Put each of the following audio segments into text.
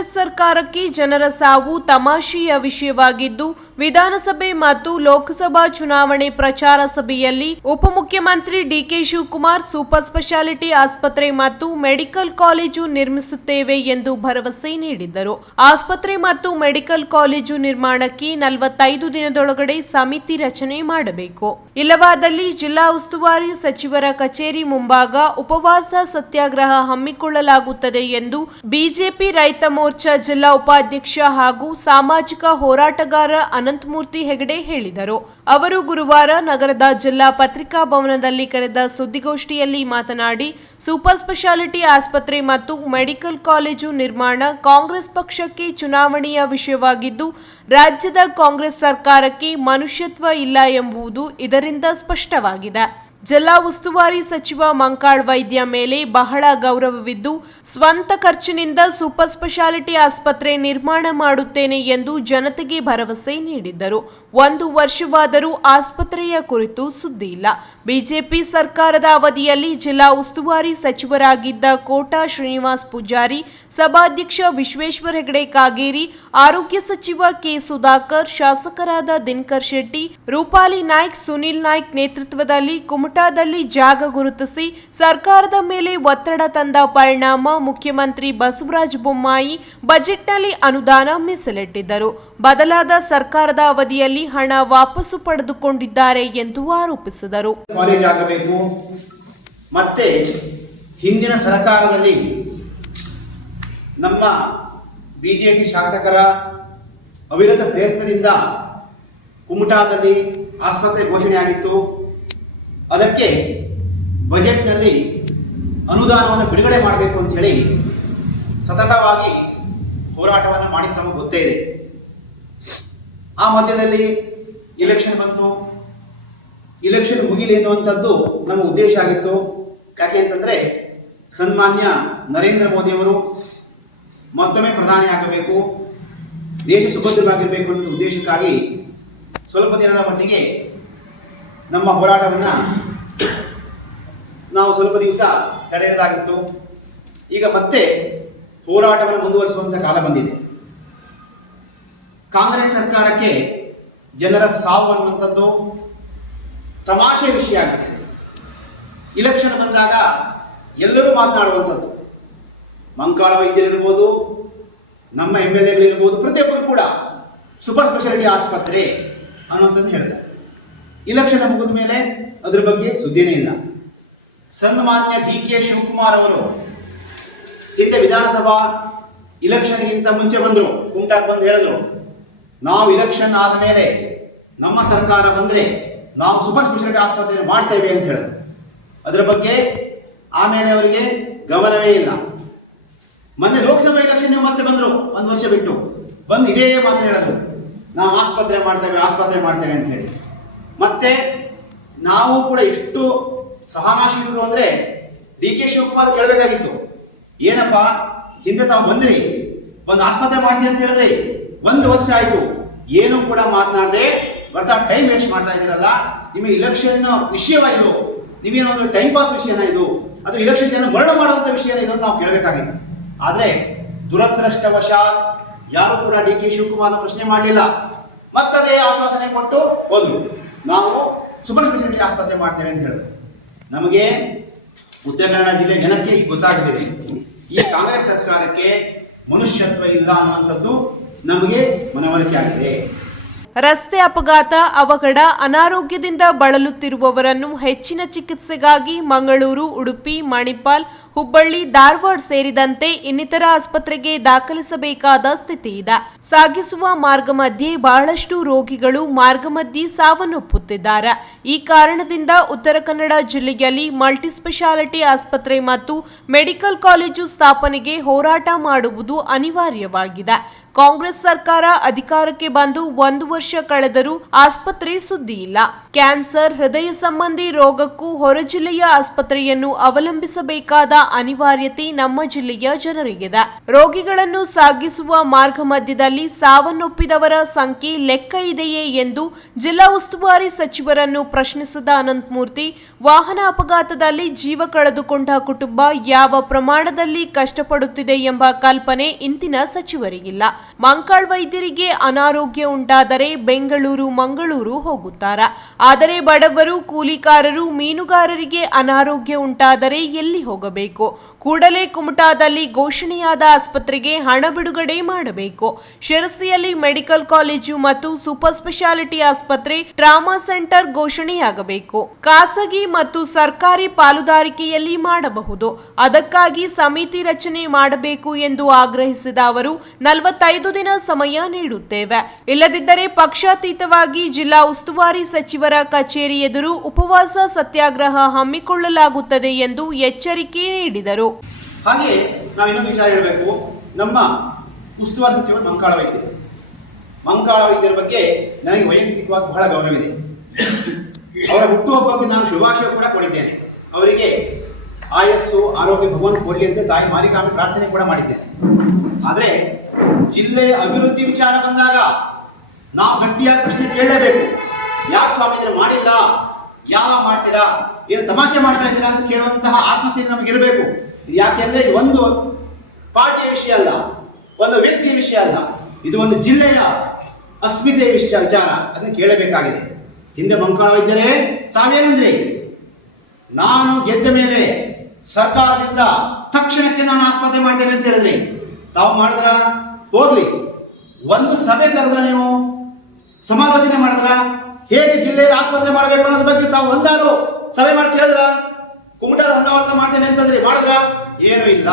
ಕಾಂಗ್ರೆಸ್ ಸರ್ಕಾರಕ್ಕೆ ಜನರ ಸಾವು ತಮಾಷೆಯ ವಿಷಯವಾಗಿದ್ದು ವಿಧಾನಸಭೆ ಮತ್ತು ಲೋಕಸಭಾ ಚುನಾವಣೆ ಪ್ರಚಾರ ಸಭೆಯಲ್ಲಿ ಉಪಮುಖ್ಯಮಂತ್ರಿ ಡಿಕೆ ಶಿವಕುಮಾರ್ ಸೂಪರ್ ಸ್ಪೆಷಾಲಿಟಿ ಆಸ್ಪತ್ರೆ ಮತ್ತು ಮೆಡಿಕಲ್ ಕಾಲೇಜು ನಿರ್ಮಿಸುತ್ತೇವೆ ಎಂದು ಭರವಸೆ ನೀಡಿದ್ದರು. ಆಸ್ಪತ್ರೆ ಮತ್ತು ಮೆಡಿಕಲ್ ಕಾಲೇಜು ನಿರ್ಮಾಣಕ್ಕೆ ನಲವತ್ತೈದು ದಿನದೊಳಗಡೆ ಸಮಿತಿ ರಚನೆ ಮಾಡಬೇಕು. ಇಲ್ಲವಾದಲ್ಲಿ ಜಿಲ್ಲಾ ಉಸ್ತುವಾರಿ ಸಚಿವರ ಕಚೇರಿ ಮುಂಭಾಗ ಉಪವಾಸ ಸತ್ಯಾಗ್ರಹ ಹಮ್ಮಿಕೊಳ್ಳಲಾಗುತ್ತದೆ ಎಂದು ಬಿಜೆಪಿ ರೈತ ಮೋರ್ಚಾ ಜಿಲ್ಲಾ ಉಪಾಧ್ಯಕ್ಷ ಹಾಗೂ ಸಾಮಾಜಿಕ ಹೋರಾಟಗಾರ ಅನಂತಮೂರ್ತಿ ಹೆಗಡೆ ಹೇಳಿದರು. ಅವರು ಗುರುವಾರ ನಗರದ ಜಿಲ್ಲಾ ಪತ್ರಿಕಾ ಭವನದಲ್ಲಿ ಕರೆದ ಸುದ್ದಿಗೋಷ್ಠಿಯಲ್ಲಿ ಮಾತನಾಡಿ, ಸೂಪರ್ ಸ್ಪೆಷಾಲಿಟಿ ಆಸ್ಪತ್ರೆ ಮತ್ತು ಮೆಡಿಕಲ್ ಕಾಲೇಜು ನಿರ್ಮಾಣ ಕಾಂಗ್ರೆಸ್ ಪಕ್ಷಕ್ಕೆ ಚುನಾವಣೆಯ ವಿಷಯವಾಗಿದ್ದು, ರಾಜ್ಯದ ಕಾಂಗ್ರೆಸ್ ಸರ್ಕಾರಕ್ಕೆ ಮನುಷ್ಯತ್ವ ಇಲ್ಲ ಎಂಬುದು ಇದರಿಂದ ಸ್ಪಷ್ಟವಾಗಿದೆ. ಜಿಲ್ಲಾ ಉಸ್ತುವಾರಿ ಸಚಿವ ಮಂಕಾಳ್ ವೈದ್ಯ ಮೇಲೆ ಬಹಳ ಗೌರವವಿದ್ದು, ಸ್ವಂತ ಖರ್ಚಿನಿಂದ ಸೂಪರ್ ಸ್ಪೆಷಾಲಿಟಿ ಆಸ್ಪತ್ರೆ ನಿರ್ಮಾಣ ಮಾಡುತ್ತೇನೆ ಎಂದು ಜನತೆಗೆ ಭರವಸೆ ನೀಡಿದ್ದರು. ಒಂದು ವರ್ಷವಾದರೂ ಆಸ್ಪತ್ರೆಯ ಕುರಿತು ಸುದ್ದಿ ಇಲ್ಲ. ಬಿಜೆಪಿ ಸರ್ಕಾರದ ಅವಧಿಯಲ್ಲಿ ಜಿಲ್ಲಾ ಉಸ್ತುವಾರಿ ಸಚಿವರಾಗಿದ್ದ ಕೋಟಾ ಶ್ರೀನಿವಾಸ್ ಪೂಜಾರಿ, ಸಭಾಧ್ಯಕ್ಷ ವಿಶ್ವೇಶ್ವರ ಹೆಗಡೆ ಕಾಗೇರಿ, ಆರೋಗ್ಯ ಸಚಿವ ಕೆ ಸುಧಾಕರ್, ಶಾಸಕರಾದ ದಿನಕರ್ ಶೆಟ್ಟಿ, ರೂಪಾಲಿ ನಾಯ್ಕ್, ಸುನಿಲ್ ನಾಯ್ಕ್ ನೇತೃತ್ವದಲ್ಲಿ ಕುಮಟಾದಲ್ಲಿ ಜಾಗ ಗುರುತಿಸಿ ಸರ್ಕಾರದ ಮೇಲೆ ಒತ್ತಡ ತಂದ ಪರಿಣಾಮ ಮುಖ್ಯಮಂತ್ರಿ ಬಸವರಾಜ ಬೊಮ್ಮಾಯಿ ಬಜೆಟ್ನಲ್ಲಿ ಅನುದಾನ ಮೀಸಲಿಟ್ಟಿದ್ದರು. ಬದಲಾದ ಸರ್ಕಾರದ ಅವಧಿಯಲ್ಲಿ ಹಣ ವಾಪಸ್ಸು ಪಡೆದುಕೊಂಡಿದ್ದಾರೆ ಎಂದು ಆರೋಪಿಸಿದರು. ಮತ್ತೆ ಹಿಂದಿನ ಸರ್ಕಾರದಲ್ಲಿ ನಮ್ಮ ಬಿಜೆಪಿ ಶಾಸಕರ ಅವಿರತ ಪ್ರಯತ್ನದಿಂದ ಕುಮಟಾದಲ್ಲಿ ಆಸ್ಪತ್ರೆ ಘೋಷಣೆಯಾಗಿತ್ತು. ಅದಕ್ಕೆ ಬಜೆಟ್ನಲ್ಲಿ ಅನುದಾನವನ್ನು ಬಿಡುಗಡೆ ಮಾಡಬೇಕು ಅಂತ ಹೇಳಿ ಸತತವಾಗಿ ಹೋರಾಟವನ್ನು ಮಾಡಿ ತಮಗೆ ಗೊತ್ತೇ ಇದೆ. ಆ ಮಧ್ಯದಲ್ಲಿ ಇಲೆಕ್ಷನ್ ಬಂತು. ಇಲೆಕ್ಷನ್ ಮುಗಿಲಿ ಎನ್ನುವಂಥದ್ದು ನಮ್ಮ ಉದ್ದೇಶ ಆಗಿತ್ತು. ಯಾಕೆ ಅಂತಂದ್ರೆ ಸನ್ಮಾನ್ಯ ನರೇಂದ್ರ ಮೋದಿಯವರು ಮತ್ತೊಮ್ಮೆ ಪ್ರಧಾನಿ ಆಗಬೇಕು. ದೇಶ ಸುಭದ್ರವಾಗಿರಬೇಕು ಅನ್ನೋ ಉದ್ದೇಶಕ್ಕಾಗಿ ಸ್ವಲ್ಪ ದಿನದ ಮಟ್ಟಿಗೆ ನಮ್ಮ ಹೋರಾಟವನ್ನು ನಾವು ಸ್ವಲ್ಪ ದಿವಸ ತಡೆಯದಾಗಿತ್ತು. ಈಗ ಮತ್ತೆ ಹೋರಾಟವನ್ನು ಮುಂದುವರಿಸುವಂಥ ಕಾಲ ಬಂದಿದೆ. ಕಾಂಗ್ರೆಸ್ ಸರ್ಕಾರಕ್ಕೆ ಜನರ ಸಾವು ಅನ್ನುವಂಥದ್ದು ತಮಾಷೆ ವಿಷಯ ಆಗ್ತಿದೆ ಇಲೆಕ್ಷನ್ ಬಂದಾಗ ಎಲ್ಲರೂ ಮಾತನಾಡುವಂಥದ್ದು. ಮಂಕಾಳ ವೈದ್ಯರಿರ್ಬೋದು ನಮ್ಮ ಎಂ ಎಲ್ ಎಗಳಿರ್ಬೋದು ಪ್ರತಿಯೊಬ್ಬರು ಕೂಡ ಸೂಪರ್ ಸ್ಪೆಷಾಲಿಟಿ ಆಸ್ಪತ್ರೆ ಅನ್ನುವಂಥದ್ದು ಹೇಳ್ತಾರೆ. ಇಲೆಕ್ಷನ್ ಮುಗಿದ ಮೇಲೆ ಅದ್ರ ಬಗ್ಗೆ ಸುದ್ದಿನೇ ಇಲ್ಲ. ಸನ್ಮಾನ್ಯ ಡಿ ಕೆ ಶಿವಕುಮಾರ್ ಅವರು ಹಿಂದೆ ವಿಧಾನಸಭಾ ಇಲೆಕ್ಷನ್ಗಿಂತ ಮುಂಚೆ ಬಂದರು, ಕುಮಟಾಕ್ ಬಂದು ಹೇಳಿದ್ರು, ನಾವು ಇಲೆಕ್ಷನ್ ಆದ ಮೇಲೆ ನಮ್ಮ ಸರ್ಕಾರ ಬಂದರೆ ನಾವು ಸೂಪರ್ ಸ್ಪೆಷಾಲಿಟಿ ಆಸ್ಪತ್ರೆ ಮಾಡ್ತೇವೆ ಅಂತ ಹೇಳಿದ್ರು. ಅದರ ಬಗ್ಗೆ ಆಮೇಲೆ ಅವರಿಗೆ ಗಮನವೇ ಇಲ್ಲ. ಮೊನ್ನೆ ಲೋಕಸಭಾ ಇಲೆಕ್ಷನ್ ನೀವು ಮತ್ತೆ ಬಂದರು, ಒಂದು ವರ್ಷ ಬಿಟ್ಟು. ಬಂದು ಇದೇ ಮಾತು ಹೇಳಿದ್ರು. ನಾವು ಆಸ್ಪತ್ರೆ ಮಾಡ್ತೇವೆ ಆಸ್ಪತ್ರೆ ಮಾಡ್ತೇವೆ ಅಂತ ಹೇಳಿ. ಮತ್ತೆ ನಾವು ಕೂಡ ಎಷ್ಟು ಸಹನಾಶೀಲರು ಅಂದ್ರೆ ಡಿ ಕೆ ಶಿವಕುಮಾರ್ ಕೇಳಬೇಕಾಗಿತ್ತು ಏನಪ್ಪ, ಹಿಂದೆ ತಾವು ಬಂದ್ರಿ ಒಂದು ಆಸ್ಪತ್ರೆ ಮಾಡ್ತೀವಿ ಅಂತ ಹೇಳಿದ್ರಿ, ಒಂದು ವರ್ಷ ಆಯ್ತು, ಏನು ಕೂಡ ಮಾತನಾಡದೆ ಬರ್ತಾ ಟೈಮ್ ವೇಸ್ಟ್ ಮಾಡ್ತಾ ಇದ್ದೀರಲ್ಲ, ನಿಮಗೆ ಇಲೆಕ್ಷನ್ ವಿಷಯವಾಗಿದು ನೀವೇನೊಂದು ಟೈಮ್ ಪಾಸ್ ವಿಷಯನ ಇದು, ಅಥವಾ ಇಲೆಕ್ಷನ್ ಜನ ಮರಣ ಮಾಡುವಂತ ವಿಷಯನ ಇದು ಅಂತ ನಾವು ಕೇಳಬೇಕಾಗಿತ್ತು. ಆದ್ರೆ ದುರದೃಷ್ಟವಶಾತ್ ಯಾರು ಕೂಡ ಡಿ ಕೆ ಶಿವಕುಮಾರ್ ಪ್ರಶ್ನೆ ಮಾಡಲಿಲ್ಲ. ಮತ್ತದೇ ಆಶ್ವಾಸನೆ ಕೊಟ್ಟು ಹೋದ್ರು. ನಾವು ಸೂಪರ್ ಸ್ಪೆಷಾಲಿಟಿ ಆಸ್ಪತ್ರೆ ಮಾಡ್ತೇವೆ ಅಂತ ಹೇಳಿದ್ರು ನಮಗೆ ಉತ್ತರ ಕನ್ನಡ ಜಿಲ್ಲೆ ಜನಕ್ಕೆ ಈಗ ಗೊತ್ತಾಗ್ತಿದೆ ಈ ಕಾಂಗ್ರೆಸ್ ಸರ್ಕಾರಕ್ಕೆ ಮನುಷ್ಯತ್ವ ಇಲ್ಲ ಅನ್ನುವಂಥದ್ದು ನಮಗೆ ಮನವರಿಕೆ ಆಗಿದೆ. ರಸ್ತೆ ಅಪಘಾತ, ಅವಘಡ, ಅನಾರೋಗ್ಯದಿಂದ ಬಳಲುತ್ತಿರುವವರನ್ನು ಹೆಚ್ಚಿನ ಚಿಕಿತ್ಸೆಗಾಗಿ ಮಂಗಳೂರು, ಉಡುಪಿ, ಮಣಿಪಾಲ್, ಹುಬ್ಬಳ್ಳಿ, ಧಾರವಾಡ ಸೇರಿದಂತೆ ಇನ್ನಿತರ ಆಸ್ಪತ್ರೆಗೆ ದಾಖಲಿಸಬೇಕಾದ ಸ್ಥಿತಿ ಇದೆ. ಸಾಗಿಸುವ ಮಾರ್ಗ ಮಧ್ಯೆ ಬಹಳಷ್ಟು ರೋಗಿಗಳು ಮಾರ್ಗ ಮಧ್ಯೆ ಸಾವನ್ನಪ್ಪುತ್ತಿದ್ದಾರೆ. ಈ ಕಾರಣದಿಂದ ಉತ್ತರ ಕನ್ನಡ ಜಿಲ್ಲೆಯಲ್ಲಿ ಮಲ್ಟಿಸ್ಪೆಷಾಲಿಟಿ ಆಸ್ಪತ್ರೆ ಮತ್ತು ಮೆಡಿಕಲ್ ಕಾಲೇಜು ಸ್ಥಾಪನೆಗೆ ಹೋರಾಟ ಮಾಡುವುದು ಅನಿವಾರ್ಯವಾಗಿದೆ. ಕಾಂಗ್ರೆಸ್ ಸರ್ಕಾರ ಅಧಿಕಾರಕ್ಕೆ ಬಂದು ಒಂದು ವರ್ಷ ಕಳೆದರೂ ಆಸ್ಪತ್ರೆ ಸುದ್ದಿ ಇಲ್ಲ ಕ್ಯಾನ್ಸರ್, ಹೃದಯ ಸಂಬಂಧಿ ರೋಗಕ್ಕೂ ಹೊರ ಜಿಲ್ಲೆಯ ಆಸ್ಪತ್ರೆಯನ್ನು ಅವಲಂಬಿಸಬೇಕಾದ ಅನಿವಾರ್ಯತೆ ನಮ್ಮ ಜಿಲ್ಲೆಯ ಜನರಿಗಿದೆ. ರೋಗಿಗಳನ್ನು ಸಾಗಿಸುವ ಮಾರ್ಗ ಮಧ್ಯದಲ್ಲಿ ಸಾವನ್ನಪ್ಪಿದವರ ಸಂಖ್ಯೆ ಲೆಕ್ಕ ಇದೆಯೇ ಎಂದು ಜಿಲ್ಲಾ ಉಸ್ತುವಾರಿ ಸಚಿವರನ್ನು ಪ್ರಶ್ನಿಸಿದ ಅನಂತಮೂರ್ತಿ, ವಾಹನ ಅಪಘಾತದಲ್ಲಿ ಜೀವ ಕಳೆದುಕೊಂಡ ಕುಟುಂಬ ಯಾವ ಪ್ರಮಾಣದಲ್ಲಿ ಕಷ್ಟಪಡುತ್ತಿದೆ ಎಂಬ ಕಲ್ಪನೆ ಇಂದಿನ ಸಚಿವರಿಗಿಲ್ಲ. ಮಂಕಾಳ್ ವೈದ್ಯರಿಗೆ ಅನಾರೋಗ್ಯ ಉಂಟಾದರೆ ಬೆಂಗಳೂರು, ಮಂಗಳೂರು ಹೋಗುತ್ತಾರೆ. ಆದರೆ ಬಡವರು, ಕೂಲಿಕಾರರು, ಮೀನುಗಾರರಿಗೆ ಅನಾರೋಗ್ಯ ಉಂಟಾದರೆ ಎಲ್ಲಿ ಹೋಗಬೇಕು? ಕೂಡಲೇ ಕುಮಟಾದಲ್ಲಿ ಘೋಷಣೆಯಾದ ಆಸ್ಪತ್ರೆಗೆ ಹಣ ಬಿಡುಗಡೆ ಮಾಡಬೇಕು. ಶಿರಸಿಯಲ್ಲಿ ಮೆಡಿಕಲ್ ಕಾಲೇಜು ಮತ್ತು ಸೂಪರ್ ಸ್ಪೆಷಾಲಿಟಿ ಆಸ್ಪತ್ರೆ ಟ್ರಾಮಾ ಸೆಂಟರ್ ಘೋಷಣೆಯಾಗಬೇಕು. ಖಾಸಗಿ ಮತ್ತು ಸರ್ಕಾರಿ ಪಾಲುದಾರಿಕೆಯಲ್ಲಿ ಮಾಡಬಹುದು. ಅದಕ್ಕಾಗಿ ಸಮಿತಿ ರಚನೆ ಮಾಡಬೇಕು ಎಂದು ಆಗ್ರಹಿಸಿದ ಅವರು, ನಲವತ್ತೈದು ದಿನ ಸಮಯ ನೀಡುತ್ತೇವೆ. ಇಲ್ಲದಿದ್ದರೆ ಪಕ್ಷಾತೀತವಾಗಿ ಜಿಲ್ಲಾ ಉಸ್ತುವಾರಿ ಸಚಿವರ ಕಚೇರಿ ಎದುರು ಉಪವಾಸ ಸತ್ಯಾಗ್ರಹ ಹಮ್ಮಿಕೊಳ್ಳಲಾಗುತ್ತದೆ ಎಂದು ಎಚ್ಚರಿಕೆ ನೀಡಿದರು. ಹಾಗೆ ನಾವು ಇನ್ನೊಂದು ವಿಚಾರ ಹೇಳಬೇಕು. ನಮ್ಮ ಉಸ್ತುವಾರಿ ಸಚಿವರು ಮಂಕಾಳ ಮಂಕಾಳ ವೈದ್ಯರ ಬಗ್ಗೆ ನನಗೆ ವೈಯಕ್ತಿಕವಾಗಿ ಬಹಳ ಗೌರವವಿದೆ. ಅವರ ಹುಟ್ಟುಹಬ್ಬಕ್ಕೆ ನಾನು ಶುಭಾಶಯ ಕೂಡ ಕೊಡಿದ್ದೇನೆ ಅವರಿಗೆ ಆಯಸ್ಸು, ಆರೋಗ್ಯ ಭಗವಂತ ಕೊಡಲಿ ಅಂತ ತಾಯಿ ಮಾರಿಕಾಮಿ ಪ್ರಾರ್ಥನೆ ಕೂಡ ಮಾಡಿದ್ದೇನೆ. ಆದರೆ ಜಿಲ್ಲೆಯ ಅಭಿವೃದ್ಧಿ ವಿಚಾರ ಬಂದಾಗ ನಾವು ಗಟ್ಟಿಯಾಗಿ ಪ್ರಶ್ನೆ ಕೇಳಲೇಬೇಕು. ಯಾಕೆ ಸ್ವಾಮಿ ಇದನ್ನ ಮಾಡಿಲ್ಲ? ಯಾವ ಮಾಡ್ತೀರಾ? ಏನು ತಮಾಷೆ ಮಾಡ್ತಾ ಇದ್ದೀರಾ ಅಂತ ಕೇಳುವಂತಹ ಆತ್ಮಸ್ಥಿತಿ ನಮಗೆ ಇರಬೇಕು. ಇದು ಯಾಕೆ ಅಂದ್ರೆ ಇದು ಒಂದು ಪಾರ್ಟಿಯ ವಿಷಯ ಅಲ್ಲ, ಒಂದು ವ್ಯಕ್ತಿಯ ವಿಷಯ ಅಲ್ಲ. ಇದು ಒಂದು ಜಿಲ್ಲೆಯ ಅಸ್ಮಿತೆಯ ವಿಷಯ, ವಿಚಾರ. ಅದನ್ನು ಕೇಳಬೇಕಾಗಿದೆ. ಹಿಂದೆ ಮಂಕಾಳವಿದ್ದರೆ ತಾವೇನಂದ್ರಿ? ನಾನು ಗೆದ್ದ ಮೇಲೆ ಸರ್ಕಾರದಿಂದ ತಕ್ಷಣಕ್ಕೆ ನಾನು ಆಸ್ಪತ್ರೆ ಮಾಡ್ತೇನೆ ಅಂತ ಹೇಳಿದ್ರಿ. ತಾವು ಮಾಡಿದ್ರ? ಹೋಗ್ಲಿ. ಒಂದು ಸಭೆ ಕರೆದ್ರ ನೀವು? ಸಮಾಲೋಚನೆ ಮಾಡಿದ್ರ? ಹೇಗೆ ಜಿಲ್ಲೆಯಲ್ಲಿ ಆಸ್ಪತ್ರೆ ಮಾಡಬೇಕು ಅನ್ನೋದ್ರ ಬಗ್ಗೆ ತಾವು ಒಂದಾದ್ರು ಸಭೆ ಮಾಡಿ ಕೇಳಿದ್ರ? ಕುಮಟಾದ ಹನ್ನವಲ್ಲ ಮಾಡ್ತೇನೆ ಅಂತಂದ್ರಿ, ಮಾಡಿದ್ರ? ಏನು ಇಲ್ಲ.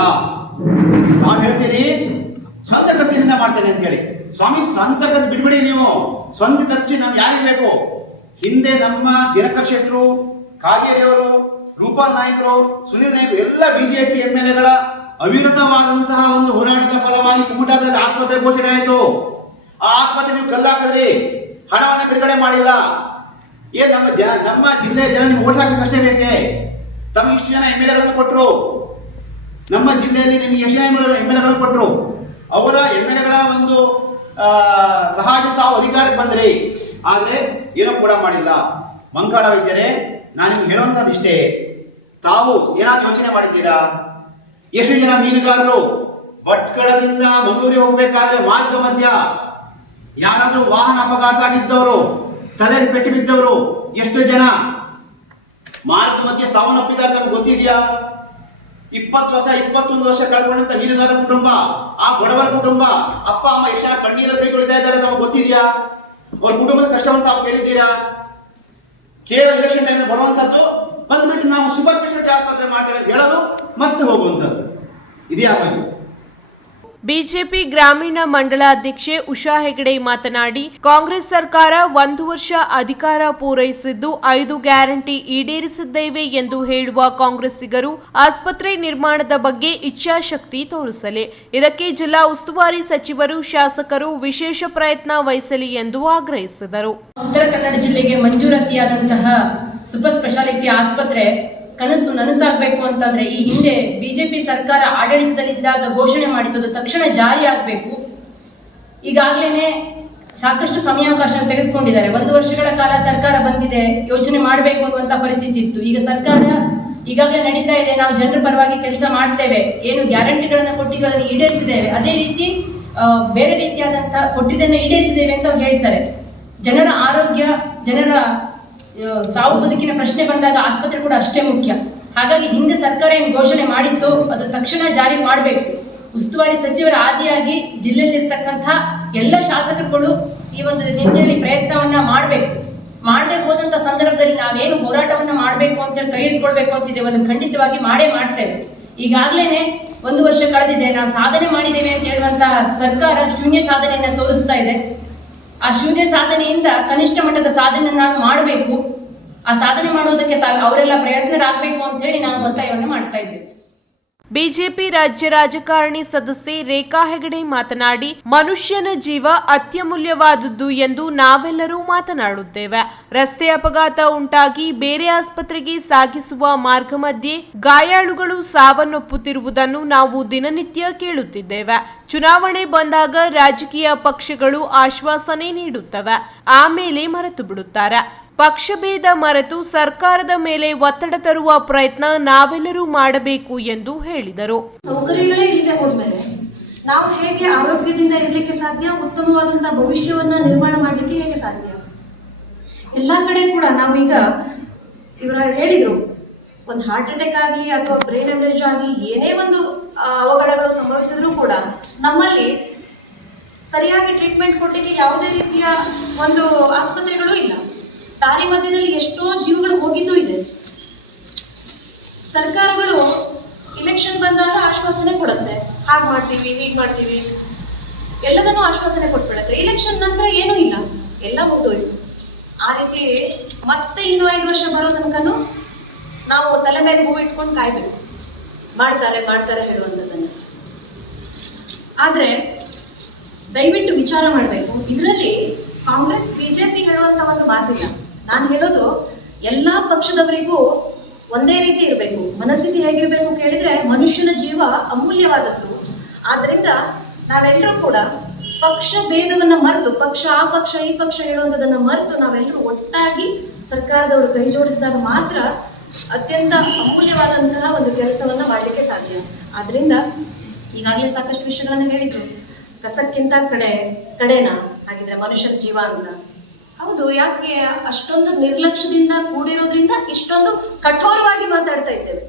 ನಾನು ಹೇಳ್ತೀನಿ ಸ್ವಂತ ಖರ್ಚಿನಿಂದ ಮಾಡ್ತೇನೆ ಅಂತ ಹೇಳಿ ಸ್ವಾಮಿ, ಸ್ವಂತ ಖರ್ಚು ಬಿಡ್ಬಿಡಿ ನೀವು. ಸ್ವಂತ ಖರ್ಚು ನಮ್ಗೆ ಯಾರಿಗೆ ಬೇಕು? ಹಿಂದೆ ನಮ್ಮ ದಿನಕರ್ ಶೆಟ್ಟರು ಕಾಗೇರಿಯವರು ರೂಪಾ ನಾಯಕರು, ಸುನೀಲ್ ನಾಯಕರು, ಎಲ್ಲ ಬಿಜೆಪಿ ಎಂ ಎಲ್ ಎಗಳ ಅವಿರತವಾದಂತಹ ಒಂದು ಹೋರಾಟದ ಫಲವಾಗಿ ಕುಮಟಾದಲ್ಲಿ ಆಸ್ಪತ್ರೆ ಘೋಷಣೆ ಆಯಿತು. ಆ ಆಸ್ಪತ್ರೆ ನೀವು ಕಲ್ಲಾಕಿದ್ರಿ ಹಣವನ್ನ ಬಿಡುಗಡೆ ಮಾಡಿಲ್ಲ. ಏ, ನಮ್ಮ ಜ, ನಮ್ಮ ಜಿಲ್ಲೆಯ ಜನ ನಿಮ್ಗೆ ಓಟ್ ಹಾಕಕ್ಕಷ್ಟೇ ಬೇಕೆ ತಮಗೆ ಇಷ್ಟು ಜನ ಎಂ ಎಲ್ ಕೊಟ್ಟರು ನಮ್ಮ ಜಿಲ್ಲೆಯಲ್ಲಿ ನಿಮಗೆ ಎಷ್ಟು ಎಂ ಎಲ್ ಕೊಟ್ಟರು ಅವರ ಎಂ ಎಲ್ ಒಂದು ಸಹಾಯ ತಾವು ಅಧಿಕಾರಕ್ಕೆ ಬಂದ್ರಿ. ಆದರೆ ಏನೂ ಕೂಡ ಮಾಡಿಲ್ಲ. ಮಂಗಳ ವೈದ್ಯರೇ, ನಾನು ನಿಮ್ಗೆ ಹೇಳುವಂಥದ್ದು ಇಷ್ಟೇ. ತಾವು ಏನಾದ್ರು ಯೋಚನೆ ಮಾಡಿದ್ದೀರಾ? ಎಷ್ಟು ಜನ ಮೀನುಗಾರರು? ಭಟ್ಕಳದಿಂದ ಮಂಗಳೂರಿಗೆ ಹೋಗ್ಬೇಕಾದ್ರೆ ಮಾರ್ಗ ಮಧ್ಯ ಯಾರಾದ್ರೂ ವಾಹನ ಅಪಘಾತ ಆಗಿದ್ದವರು ತಲೆಗೆ ಪೆಟ್ಟು ಬಿದ್ದವರು, ಎಷ್ಟು ಜನ ಮಾರ್ಗ ಮಧ್ಯೆ ಸಾವನ್ನಪ್ಪಿದ್ದಾರೆ ತಮ್ಗೆ ಗೊತ್ತಿದೆಯಾ? ಇಪ್ಪತ್ತು ವರ್ಷ, ಇಪ್ಪತ್ತೊಂದು ವರ್ಷ ಕಳ್ಕೊಂಡಂತ ಮೀನುಗಾರ ಕುಟುಂಬ, ಆ ಬಡವರ ಕುಟುಂಬ, ಅಪ್ಪ, ಅಮ್ಮ ಎಷ್ಟು ಕಣ್ಣೀರ ಕಣ್ಣೀರಲ್ಲಿ ಕೈ ತೊಳಿತಾ ಇದ್ದಾರೆ ನಮ್ಗೆ ಗೊತ್ತಿದೆಯಾ? ಅವ್ರ ಕುಟುಂಬದ ಕಷ್ಟವನ್ನು ತಾವು ಕೇಳಿದ್ದೀರಾ? ಕೇವಲ ಎಲೆಕ್ಷನ್ ಟೈಮ್ ಬರುವಂತದ್ದು ಬಂದ್ಬಿಟ್ಟು ನಾವು ಸೂಪರ್ ಸ್ಪೆಷಾಲಿಟಿ ಆಸ್ಪತ್ರೆ ಮಾಡ್ತೇವೆ ಅಂತ ಹೇಳೋದು ಮತ್ತೆ ಹೋಗುವಂಥದ್ದು ಇದೇ ಆಗೋಯ್ತು ಬಿಜೆಪಿ ಗ್ರಾಮೀಣ ಮಂಡಲಾಧ್ಯಕ್ಷೆ ಉಷಾ ಹೆಗಡೆ ಮಾತನಾಡಿ, ಕಾಂಗ್ರೆಸ್ ಸರ್ಕಾರ ಒಂದು ವರ್ಷ ಅಧಿಕಾರ ಪೂರೈಸಿದ್ದು ಐದು ಗ್ಯಾರಂಟಿ ಈಡೇರಿಸಿದ್ದೇವೆ ಎಂದು ಹೇಳುವ ಕಾಂಗ್ರೆಸ್ಸಿಗರು ಆಸ್ಪತ್ರೆ ನಿರ್ಮಾಣದ ಬಗ್ಗೆ ಇಚ್ಛಾಶಕ್ತಿ ತೋರಿಸಲಿ. ಇದಕ್ಕೆ ಜಿಲ್ಲಾ ಉಸ್ತುವಾರಿ ಸಚಿವರು, ಶಾಸಕರು ವಿಶೇಷ ಪ್ರಯತ್ನ ವಹಿಸಲಿ ಎಂದು ಆಗ್ರಹಿಸಿದರು. ಉತ್ತರ ಕನ್ನಡ ಜಿಲ್ಲೆಗೆ ಮಂಜೂರಾತಿಯಾದಂತಹ ಸೂಪರ್ ಸ್ಪೆಷಾಲಿಟಿ ಆಸ್ಪತ್ರೆ ಕನಸು ನನಸಾಗಬೇಕು ಅಂತಂದ್ರೆ ಈ ಹಿಂದೆ ಬಿಜೆಪಿ ಸರ್ಕಾರ ಆಡಳಿತದಲ್ಲಿದ್ದಾಗ ಘೋಷಣೆ ಮಾಡಿತ್ತು ಅದು ತಕ್ಷಣ ಜಾರಿ ಆಗಬೇಕು. ಈಗಾಗಲೇ ಸಾಕಷ್ಟು ಸಮಯಾವಕಾಶ ತೆಗೆದುಕೊಂಡಿದ್ದಾರೆ. ಒಂದು ವರ್ಷಗಳ ಕಾಲ ಸರ್ಕಾರ ಬಂದಿದೆ, ಯೋಚನೆ ಮಾಡಬೇಕು ಅನ್ನುವಂಥ ಪರಿಸ್ಥಿತಿ ಇತ್ತು. ಈಗ ಸರ್ಕಾರ ಈಗಾಗಲೇ ನಡೀತಾ ಇದೆ, ನಾವು ಜನರ ಪರವಾಗಿ ಕೆಲಸ ಮಾಡ್ತೇವೆ, ಏನು ಗ್ಯಾರಂಟಿಗಳನ್ನು ಕೊಟ್ಟಿದ್ದು ಅದನ್ನು ಈಡೇರಿಸಿದ್ದೇವೆ. ಅದೇ ರೀತಿ ಬೇರೆ ರೀತಿಯಾದಂಥ ಕೊಟ್ಟಿದ್ದನ್ನು ಈಡೇರಿಸಿದ್ದೇವೆ ಅಂತ ಅವ್ರು ಹೇಳ್ತಾರೆ. ಜನರ ಆರೋಗ್ಯ, ಜನರ ಸಾವು ಬದುಕಿನ ಪ್ರಶ್ನೆ ಬಂದಾಗ ಆಸ್ಪತ್ರೆ ಕೂಡ ಅಷ್ಟೇ ಮುಖ್ಯ. ಹಾಗಾಗಿ ಹಿಂದೆ ಸರ್ಕಾರ ಏನು ಘೋಷಣೆ ಮಾಡಿತ್ತು ಅದು ತಕ್ಷಣ ಜಾರಿ ಮಾಡಬೇಕು. ಉಸ್ತುವಾರಿ ಸಚಿವರ ಆದಿಯಾಗಿ ಜಿಲ್ಲೆಯಲ್ಲಿರ್ತಕ್ಕಂಥ ಎಲ್ಲ ಶಾಸಕರುಗಳು ಈ ಒಂದು ನಿಟ್ಟಿನಲ್ಲಿ ಪ್ರಯತ್ನವನ್ನ ಮಾಡಬೇಕು. ಮಾಡದೆ ಹೋದಂಥ ಸಂದರ್ಭದಲ್ಲಿ ನಾವೇನು ಹೋರಾಟವನ್ನ ಮಾಡಬೇಕು ಅಂತೇಳಿ ಕೈ ಇಟ್ಕೊಳ್ಬೇಕು ಅಂತಿದ್ದೇವೆ ಅದನ್ನು ಖಂಡಿತವಾಗಿ ಮಾಡೇ ಮಾಡ್ತೇವೆ. ಈಗಾಗಲೇ ಒಂದು ವರ್ಷ ಕಳೆದಿದೆ. ನಾವು ಸಾಧನೆ ಮಾಡಿದ್ದೇವೆ ಅಂತ ಹೇಳುವಂತಹ ಸರ್ಕಾರ ಶೂನ್ಯ ಸಾಧನೆಯನ್ನ ತೋರಿಸ್ತಾ ಇದೆ. ಆ ಶೂನ್ಯ ಸಾಧನೆಯಿಂದ ಕನಿಷ್ಠ ಮಟ್ಟದ ಸಾಧನೆ ನಾವು ಮಾಡಬೇಕು. ಆ ಸಾಧನೆ ಮಾಡೋದಕ್ಕೆ ತಾವು ಅವರೆಲ್ಲ ಪ್ರಯತ್ನರಾಗಬೇಕು ಅಂತ ಹೇಳಿ ನಾನು ಒತ್ತಾಯವನ್ನು ಮಾಡ್ತಾ ಇದ್ದೇವೆ ಬಿಜೆಪಿ ರಾಜ್ಯ ರಾಜಕಾರಣಿ ಸದಸ್ಯೆ ರೇಖಾ ಹೆಗಡೆ ಮಾತನಾಡಿ, ಮನುಷ್ಯನ ಜೀವ ಅತ್ಯಮೂಲ್ಯವಾದದ್ದು ಎಂದು ನಾವೆಲ್ಲರೂ ಮಾತನಾಡುತ್ತೇವೆ. ರಸ್ತೆ ಅಪಘಾತ ಉಂಟಾಗಿ ಬೇರೆ ಆಸ್ಪತ್ರೆಗೆ ಸಾಗಿಸುವ ಮಾರ್ಗ ಮಧ್ಯೆ ಗಾಯಾಳುಗಳು ಸಾವನ್ನಪ್ಪುತ್ತಿರುವುದನ್ನು ನಾವು ದಿನನಿತ್ಯ ಕೇಳುತ್ತಿದ್ದೇವೆ. ಚುನಾವಣೆ ಬಂದಾಗ ರಾಜಕೀಯ ಪಕ್ಷಗಳು ಆಶ್ವಾಸನೆ ನೀಡುತ್ತವೆ. ಆಮೇಲೆ ಮರೆತು ಬಿಡುತ್ತಾರೆ. ಪಕ್ಷಭೇದ ಮರೆತು ಸರ್ಕಾರದ ಮೇಲೆ ಒತ್ತಡ ತರುವ ಪ್ರಯತ್ನ ನಾವೆಲ್ಲರೂ ಮಾಡಬೇಕು ಎಂದು ಹೇಳಿದರು. ಸೌಕರ್ಯಗಳೇ ಇಲ್ಲದೆ ನಾವು ಹೇಗೆ ಆರೋಗ್ಯದಿಂದ ಇರಲಿಕ್ಕೆ ಸಾಧ್ಯ, ಉತ್ತಮವಾದಂತಹ ಭವಿಷ್ಯವನ್ನ ನಿರ್ಮಾಣ ಮಾಡಲಿಕ್ಕೆ ಹೇಗೆ ಸಾಧ್ಯ? ಎಲ್ಲ ಕಡೆ ಕೂಡ ನಾವೀಗ ಇವರ ಹೇಳಿದ್ರು. ಒಂದು ಹಾರ್ಟ್ ಅಟ್ಯಾಕ್ ಆಗಲಿ ಅಥವಾ ಬ್ರೈನ್ ಎವರೇಜ್ ಆಗಲಿ ಏನೇ ಒಂದು ಅವಘಡಗಳು ಸಂಭವಿಸಿದ್ರೂ ಕೂಡ ನಮ್ಮಲ್ಲಿ ಸರಿಯಾಗಿ ಟ್ರೀಟ್ಮೆಂಟ್ ಕೊಡಲಿಕ್ಕೆ ಯಾವುದೇ ರೀತಿಯ ಒಂದು ಆಸ್ಪತ್ರೆಗಳು ಇಲ್ಲ. ದಾರಿ ಮಧ್ಯದಲ್ಲಿ ಎಷ್ಟೋ ಜೀವಗಳು ಹೋಗಿದ್ದು ಇದೆ. ಸರ್ಕಾರಗಳು ಇಲೆಕ್ಷನ್ ಬಂದಾಗ ಆಶ್ವಾಸನೆ ಕೊಡುತ್ತೆ. ಹಾಗೆ ಮಾಡ್ತೀವಿ, ಹೀಗೆ ಮಾಡ್ತೀವಿ. ಎಲ್ಲದನ್ನು ಆಶ್ವಾಸನೆ ಕೊಟ್ಬಿಡತ್ತೆ. ಇಲೆಕ್ಷನ್ ನಂತರ ಏನೂ ಇಲ್ಲ. ಎಲ್ಲ ಮುಗ್ದೋಯ್ತು. ಆ ರೀತಿ ಮತ್ತೆ ಇನ್ನೂ ಐದು ವರ್ಷ ಬರೋ ತನಕನೂ ನಾವು ತಲೆ ಮೇಲೆ ಹೂವು ಇಟ್ಕೊಂಡು ಕಾಯ್ಬೇಕು. ಮಾಡ್ತಾರೆ ಮಾಡ್ತಾರೆ ಹೇಳುವಂಥದ್ದನ್ನು. ಆದ್ರೆ ದಯವಿಟ್ಟು ವಿಚಾರ ಮಾಡಬೇಕು. ಇದರಲ್ಲಿ ಕಾಂಗ್ರೆಸ್, ಬಿಜೆಪಿ ಹೇಳುವಂತ ಒಂದು ಮಾತಿಲ್ಲ. ನಾನು ಹೇಳೋದು, ಎಲ್ಲ ಪಕ್ಷದವರಿಗೂ ಒಂದೇ ರೀತಿ ಇರಬೇಕು. ಮನಸ್ಥಿತಿ ಹೇಗಿರಬೇಕು ಕೇಳಿದ್ರೆ ಮನುಷ್ಯನ ಜೀವ ಅಮೂಲ್ಯವಾದದ್ದು. ಆದ್ರಿಂದ ನಾವೆಲ್ಲರೂ ಕೂಡ ಪಕ್ಷ ಭೇದವನ್ನ ಮರೆತು, ಪಕ್ಷ ಆ ಪಕ್ಷ ಈ ಪಕ್ಷ ಹೇಳುವಂಥದ್ದನ್ನ ಮರೆತು ನಾವೆಲ್ಲರೂ ಒಟ್ಟಾಗಿ ಸರ್ಕಾರದವರು ಕೈ ಜೋಡಿಸಿದಾಗ ಮಾತ್ರ ಅತ್ಯಂತ ಅಮೂಲ್ಯವಾದಂತಹ ಒಂದು ಕೆಲಸವನ್ನ ಮಾಡಲಿಕ್ಕೆ ಸಾಧ್ಯ. ಆದ್ರಿಂದ ಈಗಾಗಲೇ ಸಾಕಷ್ಟು ವಿಷಯಗಳನ್ನ ಹೇಳಿದ್ರು ಕಸಕ್ಕಿಂತ ಕಡೆ, ಕಡೆನಾ? ಹಾಗಿದ್ರೆ ಮನುಷ್ಯನ ಜೀವ ಅಂತ. ಹೌದು, ಯಾಕೆ ಅಷ್ಟೊಂದು ನಿರ್ಲಕ್ಷ್ಯದಿಂದ ಕೂಡಿರೋದ್ರಿಂದ ಇಷ್ಟೊಂದು ಕಠೋರವಾಗಿ ಮಾತಾಡ್ತಾ ಇದ್ದೇವೆ.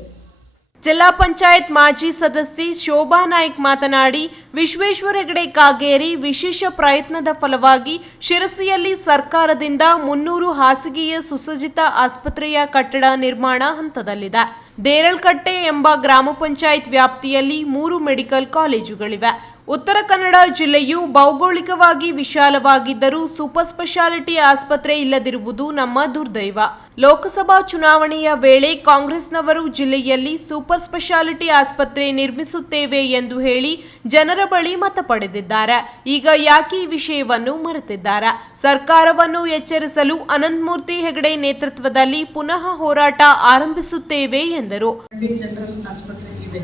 ಜಿಲ್ಲಾ ಪಂಚಾಯತ್ ಮಾಜಿ ಸದಸ್ಯೆ ಶೋಭಾ ನಾಯ್ಕ್ ಮಾತನಾಡಿ, ವಿಶ್ವೇಶ್ವರ ಹೆಗಡೆ ಕಾಗೇರಿ ವಿಶೇಷ ಪ್ರಯತ್ನದ ಫಲವಾಗಿ ಶಿರಸಿಯಲ್ಲಿ ಸರ್ಕಾರದಿಂದ ಮುನ್ನೂರು ಹಾಸಿಗೆಯ ಸುಸಜ್ಜಿತ ಆಸ್ಪತ್ರೆಯ ಕಟ್ಟಡ ನಿರ್ಮಾಣ ಹಂತದಲ್ಲಿದೆ. ದೇರಳ್ಕಟ್ಟೆ ಎಂಬ ಗ್ರಾಮ ಪಂಚಾಯತ್ ವ್ಯಾಪ್ತಿಯಲ್ಲಿ ಮೂರು ಮೆಡಿಕಲ್ ಕಾಲೇಜುಗಳಿವೆ. ಉತ್ತರ ಕನ್ನಡ ಜಿಲ್ಲೆಯು ಭೌಗೋಳಿಕವಾಗಿ ವಿಶಾಲವಾಗಿದ್ದರೂ ಸೂಪರ್ ಸ್ಪೆಷಾಲಿಟಿ ಆಸ್ಪತ್ರೆ ಇಲ್ಲದಿರುವುದು ನಮ್ಮ ದುರ್ದೈವ. ಲೋಕಸಭಾ ಚುನಾವಣೆಯ ವೇಳೆ ಕಾಂಗ್ರೆಸ್ನವರು ಜಿಲ್ಲೆಯಲ್ಲಿ ಸೂಪರ್ ಸ್ಪೆಷಾಲಿಟಿ ಆಸ್ಪತ್ರೆ ನಿರ್ಮಿಸುತ್ತೇವೆ ಎಂದು ಹೇಳಿ ಜನರ ಬಳಿ ಮತ ಪಡೆದಿದ್ದಾರೆ. ಈಗ ಯಾಕೆ ಈ ವಿಷಯವನ್ನು ಮರೆತಿದ್ದಾರೆ? ಸರ್ಕಾರವನ್ನು ಎಚ್ಚರಿಸಲು ಅನಂತಮೂರ್ತಿ ಹೆಗಡೆ ನೇತೃತ್ವದಲ್ಲಿ ಪುನಃ ಹೋರಾಟ ಆರಂಭಿಸುತ್ತೇವೆ ಎಂದರು ಹಳ್ಳಿ ಜನರಲ್ ಆಸ್ಪತ್ರೆ ಇದೆ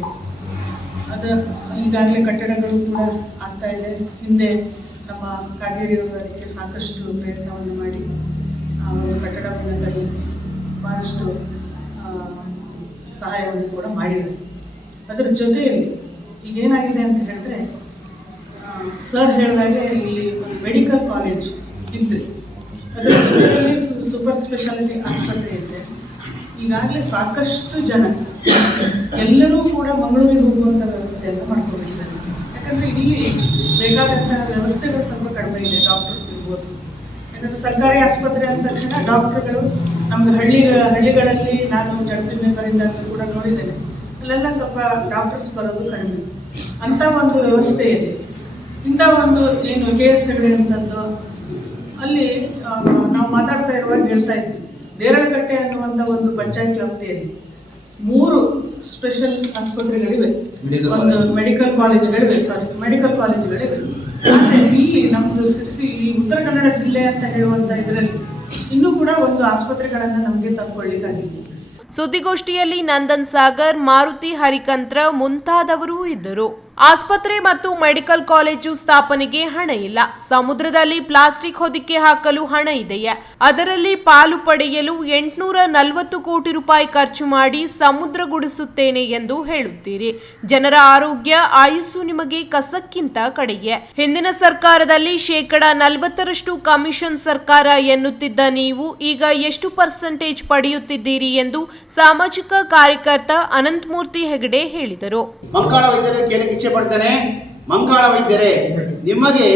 ಅದು ಈಗಾಗಲೇ ಕಟ್ಟಡಗಳು ಕೂಡ ಆಗ್ತಾ ಇದೆ. ಹಿಂದೆ ನಮ್ಮ ಕಾಗೇರಿಯವರು ಅದಕ್ಕೆ ಸಾಕಷ್ಟು ಪ್ರಯತ್ನವನ್ನು ಮಾಡಿ ಅವರು ಕಟ್ಟಡವನ್ನು ತರಲಿಕ್ಕೆ ಭಾಳಷ್ಟು ಸಹಾಯವನ್ನು ಕೂಡ ಮಾಡಿದರು. ಅದರ ಜೊತೆಯಲ್ಲಿ ಈಗೇನಾಗಿದೆ ಅಂತ ಹೇಳಿದ್ರೆ ಸರ್ ಹೇಳಿದಾಗೆ ಇಲ್ಲಿ ಒಂದು ಮೆಡಿಕಲ್ ಕಾಲೇಜ್ ಇದ್ದರೆ ಅದರ ಜೊತೆಯಲ್ಲಿ ಸೂಪರ್ ಸ್ಪೆಷಾಲಿಟಿ ಆಸ್ಪತ್ರೆ ಇದೆ. ಈಗಾಗಲೇ ಸಾಕಷ್ಟು ಜನ ಎಲ್ಲರೂ ಕೂಡ ಮಂಗಳೂರಿಗೆ ಹೋಗುವಂಥ ವ್ಯವಸ್ಥೆಯನ್ನು ಮಾಡ್ಕೊಂಡಿದ್ದಾರೆ. ಯಾಕಂದರೆ ಇಲ್ಲಿ ಬೇಕಾದಂತಹ ವ್ಯವಸ್ಥೆಗಳು ಸ್ವಲ್ಪ ಕಡಿಮೆ ಇದೆ ಡಾಕ್ಟರ್ಸ್ ಇರ್ಬೋದು. ಯಾಕಂದರೆ ಸರ್ಕಾರಿ ಆಸ್ಪತ್ರೆ ಅಂದ ತಕ್ಷಣ ಡಾಕ್ಟರ್ಗಳು ನಮ್ಗೆ ಹಳ್ಳಿ, ಹಳ್ಳಿಗಳಲ್ಲಿ ನಾನು ಜಡ್ಪಿ ಮೆಂಬರಿಂದ ಕೂಡ ನೋಡಿದ್ದೇನೆ. ಅಲ್ಲೆಲ್ಲ ಸ್ವಲ್ಪ ಡಾಕ್ಟರ್ಸ್ ಬರೋದು ಕಡಿಮೆ. ಅಂಥ ಒಂದು ವ್ಯವಸ್ಥೆ ಇದೆ. ಇಂಥ ಒಂದು ಏನು ಕೆ ಎಸ್ ಅಂತಂದು ಅಲ್ಲಿ ನಾವು ಮಾತಾಡ್ತಾ ಇರುವಾಗ ಹೇಳ್ತಾ ಇದ್ವಿ. ದೇರಳಕಟ್ಟೆ ಅನ್ನುವಂಥ ಒಂದು ಪಂಚಾಯತ್ ವ್ಯಾಪ್ತಿಯಲ್ಲಿ ಮೂರು ಸ್ಪೆಷಲ್ ಆಸ್ಪತ್ರೆಗಳಿವೆ. ಒಂದು ಮೆಡಿಕಲ್ ಕಾಲೇಜ್ಗಳಿವೆ ಸಾರಿ ಮೆಡಿಕಲ್ ಕಾಲೇಜ್ಗಳಿವೆ ಆದರೆ ಇಲ್ಲಿ ನಮ್ಮದು ಸಿರ್ಸಿ ಈ ಉತ್ತರ ಕನ್ನಡ ಜಿಲ್ಲೆ ಅಂತ ಹೇಳುವಂಥ ಇದರಲ್ಲಿ ಇನ್ನೂ ಕೂಡ ಒಂದು ಆಸ್ಪತ್ರೆಗಳನ್ನು ನಮಗೆ ತಂದುಕೊಳ್ಳಿಕ್ಕಾಗಿತ್ತು ಸುದ್ದಿಗೋಷ್ಠಿಯಲ್ಲಿ ನಂದನ್ ಸಾಗರ್ ಮಾರುತಿ ಹರಿಕಂತ್ರ ಮುಂತಾದವರೂ ಇದ್ದರು. ಆಸ್ಪತ್ರೆ ಮತ್ತು ಮೆಡಿಕಲ್ ಕಾಲೇಜು ಸ್ಥಾಪನೆಗೆ ಹಣ ಇಲ್ಲ. ಸಮುದ್ರದಲ್ಲಿ ಪ್ಲಾಸ್ಟಿಕ್ ಹೊದಿಕೆ ಹಾಕಲು ಹಣ ಇದೆಯೇ? ಅದರಲ್ಲಿ ಪಾಲು ಪಡೆಯಲು ಎಂಟುನೂರ ನಲವತ್ತು ಕೋಟಿ ರೂಪಾಯಿ ಖರ್ಚು ಮಾಡಿ ಸಮುದ್ರ ಗುಡಿಸುತ್ತೇನೆ ಎಂದು ಹೇಳುತ್ತೀರಿ. ಜನರ ಆರೋಗ್ಯ, ಆಯುಸ್ಸು ನಿಮಗೆ ಕಸಕ್ಕಿಂತ ಕಡೆಯೇ. ಹಿಂದಿನ ಸರ್ಕಾರದಲ್ಲಿ ಶೇಕಡ ನಲವತ್ತರಷ್ಟು ಕಮಿಷನ್ ಸರ್ಕಾರ ಎನ್ನುತ್ತಿದ್ದ ನೀವು ಈಗ ಎಷ್ಟು ಪರ್ಸೆಂಟೇಜ್ ಪಡೆಯುತ್ತಿದ್ದೀರಿ ಎಂದು ಸಾಮಾಜಿಕ ಕಾರ್ಯಕರ್ತ ಅನಂತಮೂರ್ತಿ ಹೆಗಡೆ ಹೇಳಿದರು. ಇಚ್ಛೆ ಪಡ್ತಾನೆ ಮಂಗಳ ವೈದ್ಯರೇ, ನಿಮಗೆ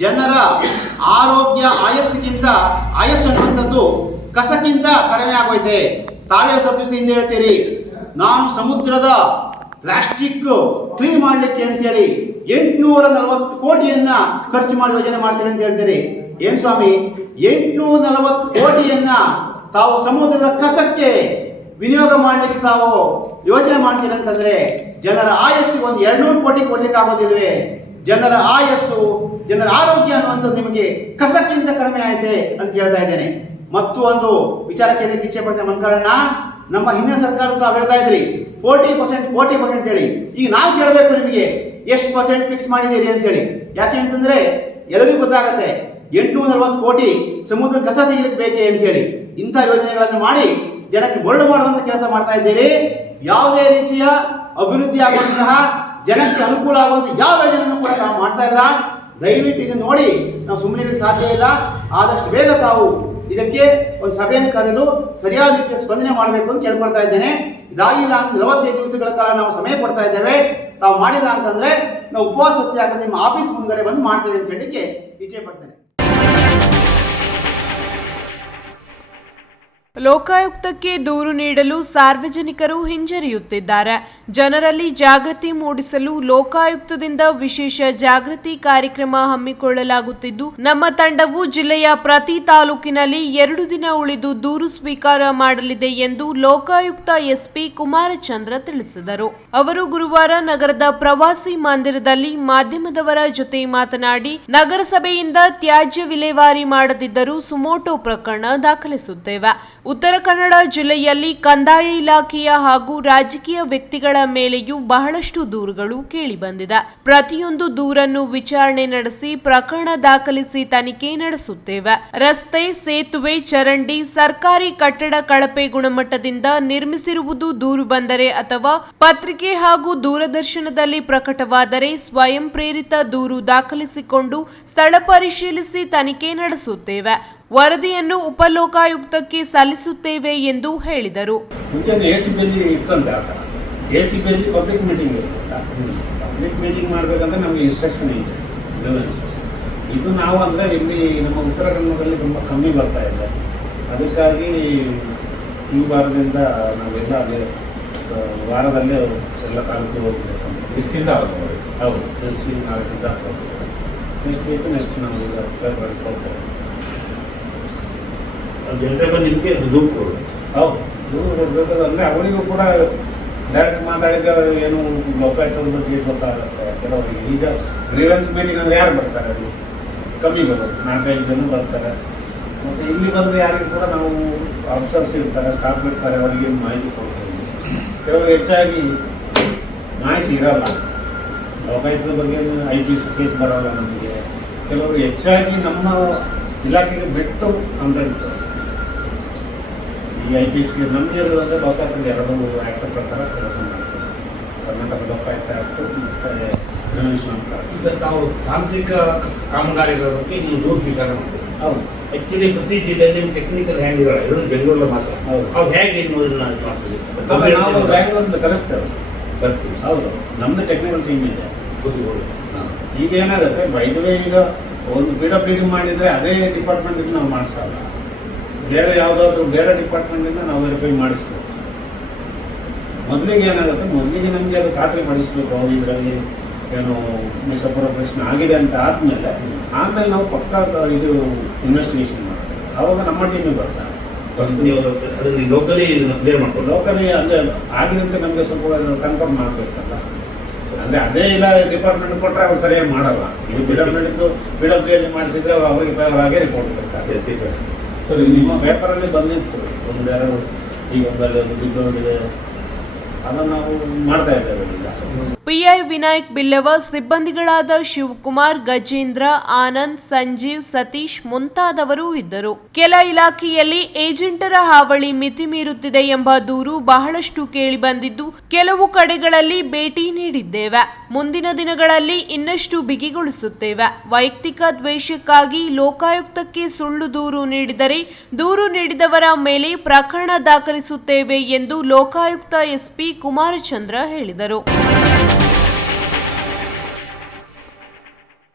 ಜನರ ಆರೋಗ್ಯ ಆಯಸ್ಸಿಗಿಂತ ಆಯಸ್ಸು ಅನ್ನುವಂಥದ್ದು ಕಸಕ್ಕಿಂತ ಕಡಿಮೆ ಆಗೋಯ್ತೆ. ತಾವೇ ಸ್ವಲ್ಪ ದಿವಸ ಹಿಂದೆ ಹೇಳ್ತೀರಿ, ನಾನು ಸಮುದ್ರದ ಪ್ಲಾಸ್ಟಿಕ್ ಕ್ಲೀನ್ ಮಾಡಲಿಕ್ಕೆ ಅಂತೇಳಿ ಎಂಟುನೂರ ನಲವತ್ತು ಕೋಟಿಯನ್ನ ಖರ್ಚು ಮಾಡಿ ಯೋಜನೆ ಮಾಡ್ತೀನಿ ಅಂತ ಹೇಳ್ತೀರಿ. ಏನ್ ಸ್ವಾಮಿ? ಎಂಟುನೂರ ನಲವತ್ತು ಕೋಟಿಯನ್ನ ತಾವು ಸಮುದ್ರದ ಕಸಕ್ಕೆ ವಿನಿಯೋಗ ಮಾಡ್ಲಿಕ್ಕೆ ತಾವು ಯೋಚನೆ ಮಾಡ್ತೀರಿ ಅಂತಂದ್ರೆ ಜನರ ಆಯಸ್ಸು ಒಂದು ಎರಡ್ನೂರು ಕೋಟಿ ಕೊಡ್ಲಿಕ್ಕೆ ಆಗೋದಿಲ್ವೇ ಜನರ ಆಯಸ್ಸು, ಜನರ ಆರೋಗ್ಯ ಅನ್ನುವಂಥದ್ದು ನಿಮಗೆ ಕಸಕ್ಕಿಂತ ಕಡಿಮೆ ಆಯ್ತೆ ಅಂತ ಕೇಳ್ತಾ ಇದ್ದೇನೆ. ಮತ್ತು ಒಂದು ವಿಚಾರ ಕೇಳಲಿಕ್ಕೆ ಇಚ್ಛೆ ಪಡ್ತೇನೆ ಮನ್ಗಳನ್ನ ನಮ್ಮ ಹಿಂದಿನ ಸರ್ಕಾರ ಹೇಳ್ತಾ ಇದ್ರಿ ಫೋರ್ಟಿ ಪರ್ಸೆಂಟ್ ಫೋರ್ಟಿ ಪರ್ಸೆಂಟ್ ಹೇಳಿ. ಈಗ ನಾವು ಕೇಳಬೇಕು ನಿಮಗೆ, ಎಷ್ಟು ಪರ್ಸೆಂಟ್ ಫಿಕ್ಸ್ ಮಾಡಿದ್ದೀರಿ ಅಂತ ಹೇಳಿ. ಯಾಕೆ ಅಂತಂದ್ರೆ, ಎಲ್ಲರಿಗೂ ಗೊತ್ತಾಗತ್ತೆ, ಎಂಟುನೂರ ನಲವತ್ತು ಕೋಟಿ ಸಮುದ್ರ ಕಸ ತೆಗಿಲಿಕ್ಕೆ ಬೇಕೆ ಅಂತ ಹೇಳಿ. ಇಂಥ ಯೋಜನೆಗಳನ್ನು ಮಾಡಿ ಜನಕ್ಕೆ ಮರಳು ಮಾಡುವಂತ ಕೆಲಸ ಮಾಡ್ತಾ ಇದ್ದೀರಿ. ಯಾವುದೇ ರೀತಿಯ ಅಭಿವೃದ್ಧಿ ಆಗುವಂತಹ ಜನಕ್ಕೆ ಅನುಕೂಲ ಆಗುವಂತಹ ಯಾವ ಯೋಜನೆಯನ್ನು ಕೂಡ ತಾವು ಮಾಡ್ತಾ ಇಲ್ಲ. ದಯವಿಟ್ಟು ಇದನ್ನು ನೋಡಿ, ನಾವು ಸುಮ್ಮನೆ ಸಾಧ್ಯ ಇಲ್ಲ. ಆದಷ್ಟು ಬೇಗ ತಾವು ಇದಕ್ಕೆ ಒಂದು ಸಭೆಯನ್ನು ಕರೆದು ಸರಿಯಾದ ರೀತಿಯ ಸ್ಪಂದನೆ ಮಾಡಬೇಕು ಅಂತ ಕೇಳ್ಕೊಳ್ತಾ ಇದ್ದೇನೆ. ಇದಾಗಿಲ್ಲ ಅಂದ್ರೆ ನಲವತ್ತೈದು ದಿವಸಗಳ ಕಾಲ ನಾವು ಸಮಯ ಕೊಡ್ತಾ ಇದ್ದೇವೆ. ತಾವು ಮಾಡಿಲ್ಲ ಅಂತಂದ್ರೆ ನಾವು ಉಪವಾಸ ಸತ್ಯಾಗ್ರಹ ನಿಮ್ಮ ಆಫೀಸ್ ಮುಂದ್ಗಡೆ ಬಂದು ಮಾಡ್ತೇವೆ ಅಂತ ಹೇಳಿಕೆ ಇಚ್ಛೆ ಪಡ್ತೇನೆ. ಲೋಕಾಯುಕ್ತಕ್ಕೆ ದೂರು ನೀಡಲು ಸಾರ್ವಜನಿಕರು ಹಿಂಜರಿಯುತ್ತಿದ್ದಾರೆ. ಜನರಲ್ಲಿ ಜಾಗೃತಿ ಮೂಡಿಸಲು ಲೋಕಾಯುಕ್ತದಿಂದ ವಿಶೇಷ ಜಾಗೃತಿ ಕಾರ್ಯಕ್ರಮ ಹಮ್ಮಿಕೊಳ್ಳಲಾಗುತ್ತಿದ್ದು, ನಮ್ಮ ತಂಡವು ಜಿಲ್ಲೆಯ ಪ್ರತಿ ತಾಲೂಕಿನಲ್ಲಿ ಎರಡು ದಿನ ಉಳಿದು ದೂರು ಸ್ವೀಕಾರ ಮಾಡಲಿದೆ ಎಂದು ಲೋಕಾಯುಕ್ತ ಎಸ್ಪಿ ಕುಮಾರಚಂದ್ರ ತಿಳಿಸಿದರು. ಅವರು ಗುರುವಾರ ನಗರದ ಪ್ರವಾಸಿ ಮಂದಿರದಲ್ಲಿ ಮಾಧ್ಯಮದವರ ಜೊತೆ ಮಾತನಾಡಿ, ನಗರಸಭೆಯಿಂದ ತ್ಯಾಜ್ಯ ವಿಲೇವಾರಿ ಮಾಡದಿದ್ದರೂ ಸುಮೋಟೋ ಪ್ರಕರಣ ದಾಖಲಿಸುತ್ತೇವೆ. ಉತ್ತರ ಕನ್ನಡ ಜಿಲ್ಲೆಯಲ್ಲಿ ಕಂದಾಯ ಇಲಾಖೆಯ ಹಾಗೂ ರಾಜಕೀಯ ವ್ಯಕ್ತಿಗಳ ಮೇಲೆಯೂ ಬಹಳಷ್ಟು ದೂರುಗಳು ಕೇಳಿಬಂದಿದೆ ಪ್ರತಿಯೊಂದು ದೂರನ್ನು ವಿಚಾರಣೆ ನಡೆಸಿ ಪ್ರಕರಣ ದಾಖಲಿಸಿ ತನಿಖೆ ನಡೆಸುತ್ತೇವೆ. ರಸ್ತೆ, ಸೇತುವೆ, ಚರಂಡಿ, ಸರ್ಕಾರಿ ಕಟ್ಟಡ ಕಳಪೆ ಗುಣಮಟ್ಟದಿಂದ ನಿರ್ಮಿಸಿರುವುದು ದೂರು ಬಂದರೆ ಅಥವಾ ಪತ್ರಿಕೆ ಹಾಗೂ ದೂರದರ್ಶನದಲ್ಲಿ ಪ್ರಕಟವಾದರೆ ಸ್ವಯಂ ಪ್ರೇರಿತ ದೂರು ದಾಖಲಿಸಿಕೊಂಡು ಸ್ಥಳ ಪರಿಶೀಲಿಸಿ ತನಿಖೆ ನಡೆಸುತ್ತೇವೆ. ವರದಿಯನ್ನು ಉಪಲೋಕಾಯುಕ್ತಕ್ಕೆ ಸಲ್ಲಿಸುತ್ತೇವೆ ಎಂದು ಹೇಳಿದರು. ಮುಂಚೆ ಎ ಸಿ ಬಿಯಲ್ಲಿ ಇತ್ತಂತೆ ಆ ಎ ಸಿ ಬಿಯಲ್ಲಿ ಪಬ್ಲಿಕ್ ಮೀಟಿಂಗ್ ಇರ್ತಲ್ಲ ಪಬ್ಲಿಕ್ ಮೀಟಿಂಗ್ ಮಾಡಬೇಕಂದ್ರೆ ನಮಗೆ ಇನ್ಸ್ಟ್ರಕ್ಷನ್ ಇದೆ. ಲೆವೆಲ್ ಇನ್ಸ್ಟ್ರಕ್ಷನ್ ಇದು ನಾವು ಅಂದರೆ ಇಲ್ಲಿ ನಮ್ಮ ಉತ್ತರ ಕನ್ನಡದಲ್ಲಿ ತುಂಬ ಕಮ್ಮಿ ಬರ್ತಾ ಇದೆ. ಅದಕ್ಕಾಗಿ ಈ ವಾರದಿಂದ ನಾವೆಲ್ಲ ಅದೇ ವಾರದಲ್ಲೇ ಎಲ್ಲ ತಾಲೂಕು ಹೋಗ್ಬೇಕು ಶಿಸ್ತಿಂದ ಆಗುತ್ತೆ ಹೌದು. ಶಿಸ್ತಿಂದ ನೆಕ್ಸ್ಟ್ ವೀಕ್ ನೆಕ್ಸ್ಟ್ ನಾವು ಈಗ ಫೆಬ್ರವರಿ ಹೋಗ್ತೇವೆ. ಜನತೆ ಬಂದು ನಿಮಗೆ ಅದು ದೂರು ಕೊಡು ಹೌದು. ಕೊಡಬೇಕು ಅಂದರೆ ಅವರಿಗೂ ಕೂಡ ಡೈರೆಕ್ಟ್ ಮಾತಾಡಿದ್ರೆ ಏನು ಲೋಕಾಯುಕ್ತದ ಬಗ್ಗೆ ಗೊತ್ತಾಗುತ್ತೆ. ಕೆಲವರಿಗೆ ಈಗ ಗ್ರೀವೆನ್ಸ್ ಮೀಟಿಂಗ್ ಅಂದರೆ ಯಾರು ಬರ್ತಾರೆ ಅಲ್ಲಿ? ಕಮ್ಮಿ ಬರೋದು. ನಾಲ್ಕೈದು ಜನ ಬರ್ತಾರೆ. ಮತ್ತು ಇಲ್ಲಿ ಬಂದು ಯಾರಿಗೂ ಕೂಡ ನಾವು ಆಫೀಸರ್ಸ್ ಇರ್ತಾರೆ ಸ್ಟಾಫ್ ಇರ್ತಾರೆ, ಅವರಿಗೆ ಮಾಹಿತಿ ಕೊಡ್ತೀವಿ. ಕೆಲವರು ಹೆಚ್ಚಾಗಿ ಮಾಹಿತಿ ಇರಲ್ಲ. ಲೋಕಾಯುಕ್ತದ ಬಗ್ಗೆ ಐ ಪಿ ಕೇಸ್ ಬರೋಲ್ಲ ನಮಗೆ. ಕೆಲವರು ಹೆಚ್ಚಾಗಿ ನಮ್ಮ ಇಲಾಖೆಗೆ ಬಿಟ್ಟು ಅಂತ ಈ ಐ ಪಿ ಎಸ್ ನಮಗೆ ಇರೋದಂದ್ರೆ ಲೋಕಾಯುಕ್ತ ಎರಡು ಆ್ಯಕ್ಟ್ ಪ್ರಕಾರ ಕೆಲಸ ಮಾಡ್ತೀವಿ ಕರ್ನಾಟಕ ಲೋಕಾಯುಕ್ತ ಆ್ಯಕ್ಟ್ ಮತ್ತು ಈಗ ತಾವು ತಾಂತ್ರಿಕ ಕಾಮಗಾರಿಗಳ ಬಗ್ಗೆ ನೀವು ದೂರು ಸ್ವೀಕಾರ ಮಾಡ್ತೀವಿ ಹೌದು. ಆಕ್ಚುಲಿ ಪ್ರತಿ ಜಿಲ್ಲೆಯಲ್ಲಿ ಟೆಕ್ನಿಕಲ್ ಹ್ಯಾಂಡ್ಗಳ ಇರೋದು ಬೆಂಗಳೂರಲ್ಲಿ ಮಾತ್ರ. ಹೌದು. ಅವ್ರು ಹೇಗೆ ನೀವು ಇದನ್ನ ಇದು ಮಾಡ್ತೀವಿ ನಾವು ಬ್ಯಾಂಗ್ಳೂರಿಂದ ಕಲಿಸ್ತೇವೆ ಬರ್ತೀವಿ ಹೌದು. ನಮ್ಮದು ಟೆಕ್ನಿಕಲ್ ಟೀಮ್ ಇದೆ. ಕೂತ್ಕೊಳ್ಳಿ. ಈಗ ಏನಾಗುತ್ತೆ ವೈದ್ಯವೇ ಈಗ ಒಂದು ಪಿ ಡಬ್ಲ್ಯೂ ಡಿ ಮಾಡಿದರೆ ಅದೇ ಡಿಪಾರ್ಟ್ಮೆಂಟಿಗೆ ನಾವು ಮಾಡಿಸಲ್ಲ. ಬೇರೆ ಯಾವುದಾದ್ರೂ ಬೇರೆ ಡಿಪಾರ್ಟ್ಮೆಂಟಿಂದ ನಾವು ವೆರಿಫೈ ಮಾಡಿಸ್ಬೇಕು ಮೊದಲಿಗೆ ಏನಾಗುತ್ತೆ ಮೊದಲಿಗೆ ನಮಗೆ ಅದು ಖಾತ್ರಿ ಮಾಡಿಸ್ಬೇಕು ಅವ್ರು ಇದರಲ್ಲಿ ಏನು ಮಿಸ್ಅಪ್ರೋಪ್ರೇಷನ್ ಆಗಿದೆ ಅಂತ ಆದಮೇಲೆ ಆಮೇಲೆ ನಾವು ಪಕ್ಕ ಇದು ಇನ್ವೆಸ್ಟಿಗೇಷನ್ ಮಾಡ್ತೇವೆ ಆವಾಗ ನಮ್ಮ ಟೀಮ್ ಬರ್ತಾರೆ ಲೋಕಲಿ ಲೋಕಲಿ ಅಂದರೆ ಆಗಿದೆ ಅಂತ ನಮಗೆ ಸ್ವಲ್ಪ ಕನ್ಫರ್ಮ್ ಮಾಡಬೇಕಲ್ಲ ಅಂದರೆ ಅದೇ ಇಲ್ಲ ಡಿಪಾರ್ಟ್ಮೆಂಟ್ ಕೊಟ್ಟರೆ ಅವ್ರು ಸರಿಯಾಗಿ ಮಾಡಲ್ಲ ಇದು ಡಿಪಾರ್ಟ್ಮೆಂಟ್ದು ಬಿಡಪ್ ಮಾಡಿಸಿದ್ರೆ ಅವರಿಗೆ ಹಾಗೆ ರಿಪೋರ್ಟ್ ಬೇಕಾಗುತ್ತೆ ಸರಿ ನಿಮ್ಮ ಪೇಪರಲ್ಲಿ ಬಂದಿತ್ತು ಒಂದು ಯಾರೋ ಈಗ ಒಂದು ಬಿದ್ದೋಗಿದೆ ಅದನ್ನು ನಾವು ಮಾಡ್ತಾ ಇದ್ದೇವೆ ಈಗ ಪಿಐ ವಿನಾಯಕ್ ಬಿಲ್ಲವ, ಸಿಬ್ಬಂದಿಗಳಾದ ಶಿವಕುಮಾರ್, ಗಜೇಂದ್ರ, ಆನಂದ್, ಸಂಜೀವ್, ಸತೀಶ್ ಮುಂತಾದವರು ಇದ್ದರು. ಕೆಲ ಇಲಾಖೆಯಲ್ಲಿ ಏಜೆಂಟರ ಹಾವಳಿ ಮಿತಿ ಮೀರುತ್ತಿದೆ ಎಂಬ ದೂರು ಬಹಳಷ್ಟು ಕೇಳಿಬಂದಿದ್ದು ಕೆಲವು ಕಡೆಗಳಲ್ಲಿ ಭೇಟಿ ನೀಡಿದ್ದೇವೆ. ಮುಂದಿನ ದಿನಗಳಲ್ಲಿ ಇನ್ನಷ್ಟು ಬಿಗಿಗೊಳಿಸುತ್ತೇವೆ. ವೈಯಕ್ತಿಕ ದ್ವೇಷಕ್ಕಾಗಿ ಲೋಕಾಯುಕ್ತಕ್ಕೆ ಸುಳ್ಳು ದೂರು ನೀಡಿದರೆ, ದೂರು ನೀಡಿದವರ ಮೇಲೆ ಪ್ರಕರಣ ದಾಖಲಿಸುತ್ತೇವೆ ಎಂದು ಲೋಕಾಯುಕ್ತ ಎಸ್ಪಿ ಕುಮಾರಚಂದ್ರ ಹೇಳಿದರು.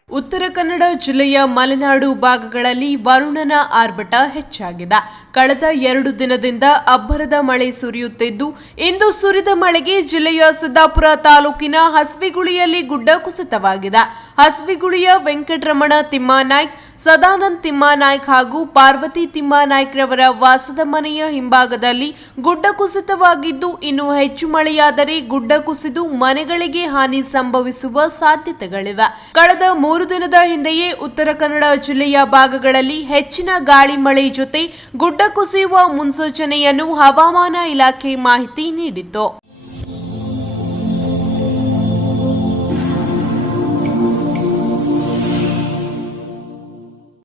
ಉತ್ತರ ಕನ್ನಡ ಜಿಲ್ಲೆಯ ಮಲೆನಾಡು ಭಾಗಗಳಲ್ಲಿ ವರುಣನ ಆರ್ಭಟ ಹೆಚ್ಚಾಗಿದೆ. ಕಳೆದ ಎರಡು ದಿನದಿಂದ ಅಬ್ಬರದ ಮಳೆ ಸುರಿಯುತ್ತಿದ್ದು, ಇಂದು ಸುರಿದ ಮಳೆಗೆ ಜಿಲ್ಲೆಯ ಸಿದ್ದಾಪುರ ತಾಲೂಕಿನ ಹಸ್ವಿಗುಳಿಯಲ್ಲಿ ಗುಡ್ಡ ಕುಸಿತವಾಗಿದೆ. ಹಸ್ವಿಗುಳಿಯ ವೆಂಕಟರಮಣ ತಿಮ್ಮಾನಾಯ್ಕ್, ಸದಾನಂದ್ ತಿಮ್ಮಾನಾಯ್ಕ್ ಹಾಗೂ ಪಾರ್ವತಿ ತಿಮ್ಮಾನಾಯ್ಕ್ರವರ ವಾಸದ ಮನೆಯ ಹಿಂಭಾಗದಲ್ಲಿ ಗುಡ್ಡ ಕುಸಿತವಾಗಿದ್ದು ಇನ್ನು ಹೆಚ್ಚು ಮಳೆಯಾದರೆ ಗುಡ್ಡ ಕುಸಿದು ಮನೆಗಳಿಗೆ ಹಾನಿ ಸಂಭವಿಸುವ ಸಾಧ್ಯತೆಗಳಿವೆ. ಕಳೆದ ಮೂರು ದಿನದ ಹಿಂದೆಯೇ ಉತ್ತರ ಕನ್ನಡ ಜಿಲ್ಲೆಯ ಭಾಗಗಳಲ್ಲಿ ಹೆಚ್ಚಿನ ಗಾಳಿ ಮಳೆ ಜೊತೆ ಗುಡ್ಡ ಕುಸಿಯುವ ಮುನ್ಸೂಚನೆಯನ್ನು ಹವಾಮಾನ ಇಲಾಖೆ ಮಾಹಿತಿ ನೀಡಿತ್ತು.